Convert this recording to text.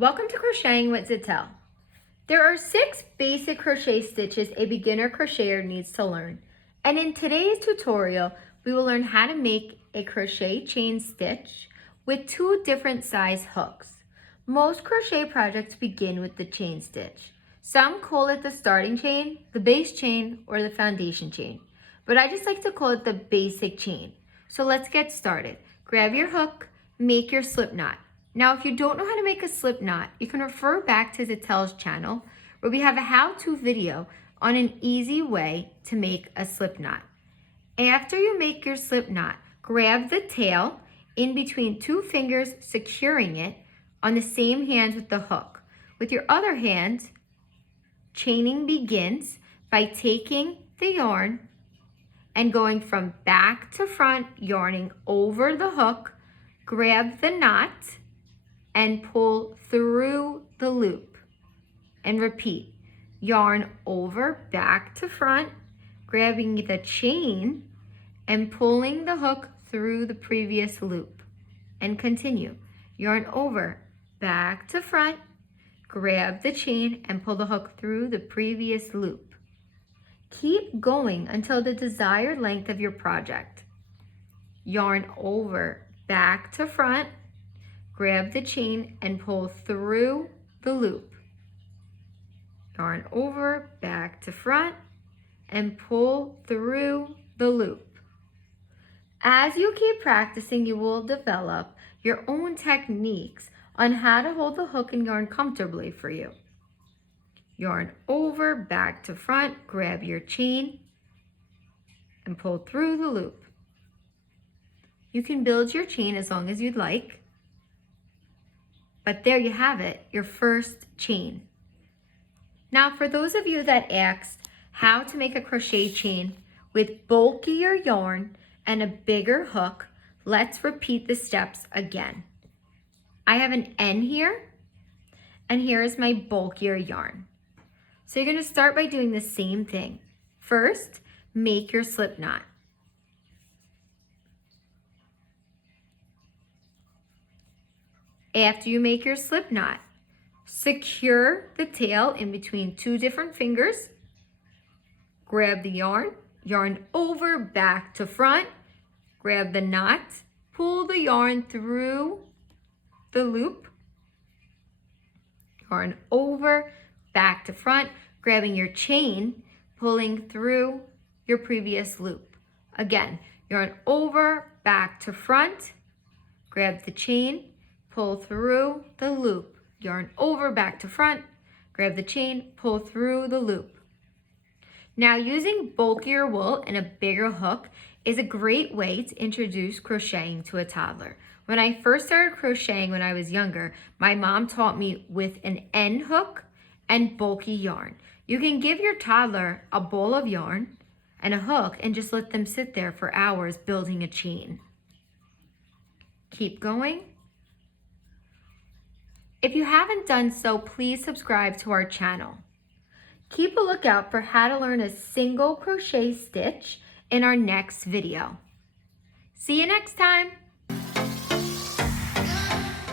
Welcome to Crocheting with ZITELLE. There are 6 basic crochet stitches a beginner crocheter needs to learn. And in today's tutorial, we will learn how to make a crochet chain stitch with 2 different size hooks. Most crochet projects begin with the chain stitch. Some call it the starting chain, the base chain, or the foundation chain. But I just like to call it the basic chain. So let's get started. Grab your hook, make your slip knot. Now, if you don't know how to make a slip knot, you can refer back to ZITELLE's channel where we have a how-to video on an easy way to make a slip knot. After you make your slip knot, grab the tail in between 2 fingers, securing it on the same hand with the hook. With your other hand, chaining begins by taking the yarn and going from back to front, yarning over the hook, grab the knot, and pull through the loop. And repeat, yarn over, back to front, grabbing the chain and pulling the hook through the previous loop. And continue, yarn over, back to front, grab the chain and pull the hook through the previous loop. Keep going until the desired length of your project. Yarn over, back to front, grab the chain and pull through the loop. Yarn over, back to front, and pull through the loop. As you keep practicing, you will develop your own techniques on how to hold the hook and yarn comfortably for you. Yarn over, back to front, grab your chain, and pull through the loop. You can build your chain as long as you'd like. But there you have it, your first chain. Now, for those of you that asked how to make a crochet chain with bulkier yarn and a bigger hook, let's repeat the steps again. I have an N here, and here is my bulkier yarn. So you're going to start by doing the same thing. First, make your slip knot. After you make your slip knot, secure the tail in between 2 different fingers. Grab the yarn, yarn over, back to front, grab the knot, pull the yarn through the loop, yarn over, back to front, grabbing your chain, pulling through your previous loop. Again, yarn over, back to front, grab the chain, pull through the loop, yarn over, back to front, grab the chain, pull through the loop. Now, using bulkier wool and a bigger hook is a great way to introduce crocheting to a toddler. When I first started crocheting when I was younger, my mom taught me with an end hook and bulky yarn. You can give your toddler a ball of yarn and a hook and just let them sit there for hours building a chain. Keep going. If you haven't done so, please subscribe to our channel. Keep a lookout for how to learn a single crochet stitch in our next video. See you next time.